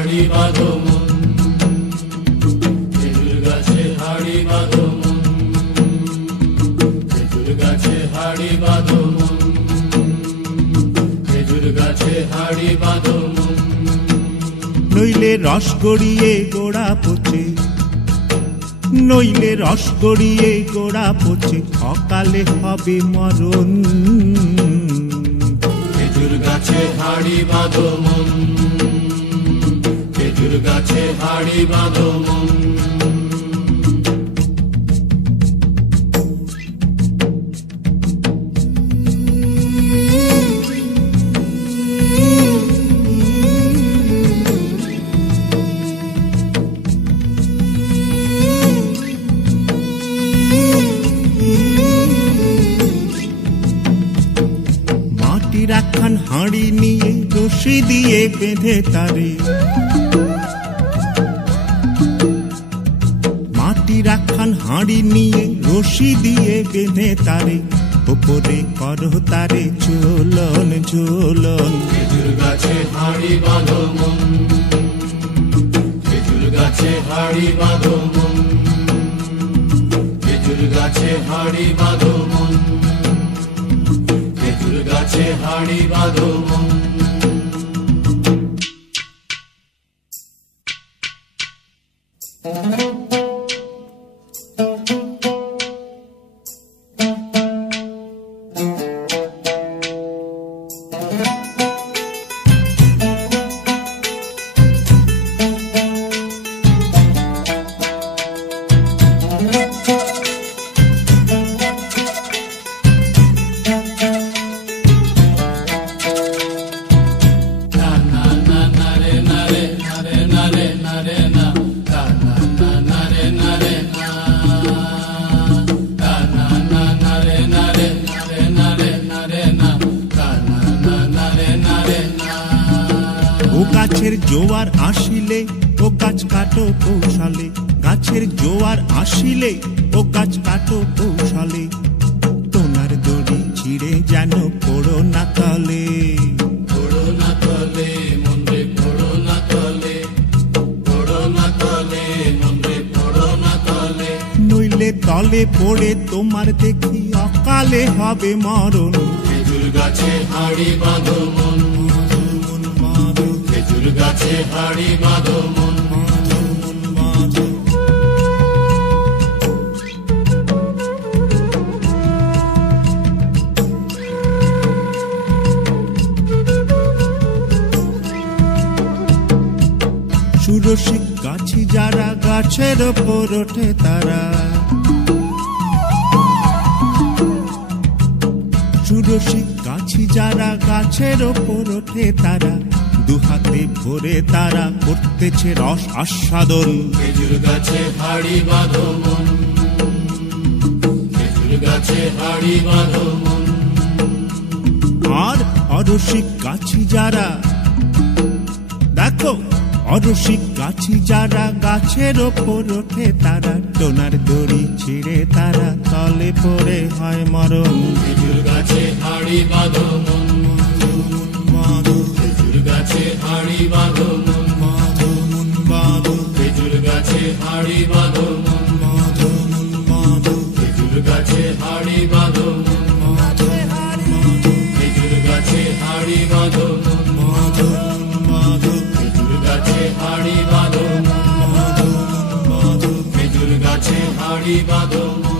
হাড়ি বাঁধো মন, খেজুর গাছে হাড়ি বাঁধো মন, খেজুর গাছে হাড়ি বাঁধো মন, খেজুর গাছে হাড়ি বাঁধো মন। নইলে রস গড়িয়ে গোড়া পচে, নইলে রস গড়িয়ে গোড়া পচে, অকালে হবে মরণ। খেজুর গাছে হাড়ি বাঁধো মন, খেজুর গাছে হাড়ি বাঁধো মন। রাখান হাঁড়ি নিয়ে রশি দিয়ে বেঁধে তারে, মাটি রাখান হাঁড়ি নিয়ে রশি দিয়ে বেঁধে তারে, ওপরে করো তারে ঝোলন ঝোলন। খেজুর গাছে হাড়ি বাঁধো মন, খেজুর গাছে হাড়ি বাঁধো মন, খেজুর গাছে হাড়ি বাঁধো মন, খেজুর গাছে হাড়ি বাঁধো মন। গাছের জোয়ার আসিলে ও গাছ কাটো কৌশলে, গাছের জোয়ার আসিলে ও গাছ কাটো কৌশলে, তোমার দড়ি ছিঁড়ে যেন পড়ো না তলে। পড়ো না তলে মনরে, পড়ো না তলে, পড়ো না তলে মনরে, পড়ো না তলে। নইলে তলে পড়ে তোমার দেখি অকালে হবে মরণ। খেজুর গাছে হাড়ি বাঁধো মন, খেজুর গাছে হাড়ি বাঁধো মন। সুরসিক গাছি যারা গাছের ওপর ওঠে তারা, সুরসিক গাছি যারা গাছের ওপর ওঠে তারা, দুহাতে ভরে তারা করতেছে রস আস্বাদন। খেজুর গাছে হাড়ি বাঁধো মন, খেজুর গাছে হাড়ি বাঁধো মন। আর অরসিক গাছি যারা, দেখো অরসিক গাছি যারা গাছের ওপর ওঠে তারা, টোনার দড়ি ছিঁড়ে তারা তলে পড়ে হয় মরণ। খেজুর গাছে হাড়ি বাঁধো মন, খেজুর গাছে হাড়ি বাঁধো মন, খেজুর গাছে হাড়ি বাঁধো মন, খেজুর গাছে হাড়ি বাঁধো মন, খেজুর গাছে হাড়ি বাঁধো মন, খেজুর গাছে হাড়ি বাঁধো মন, খেজুর গাছে হাড়ি বাঁধো মন।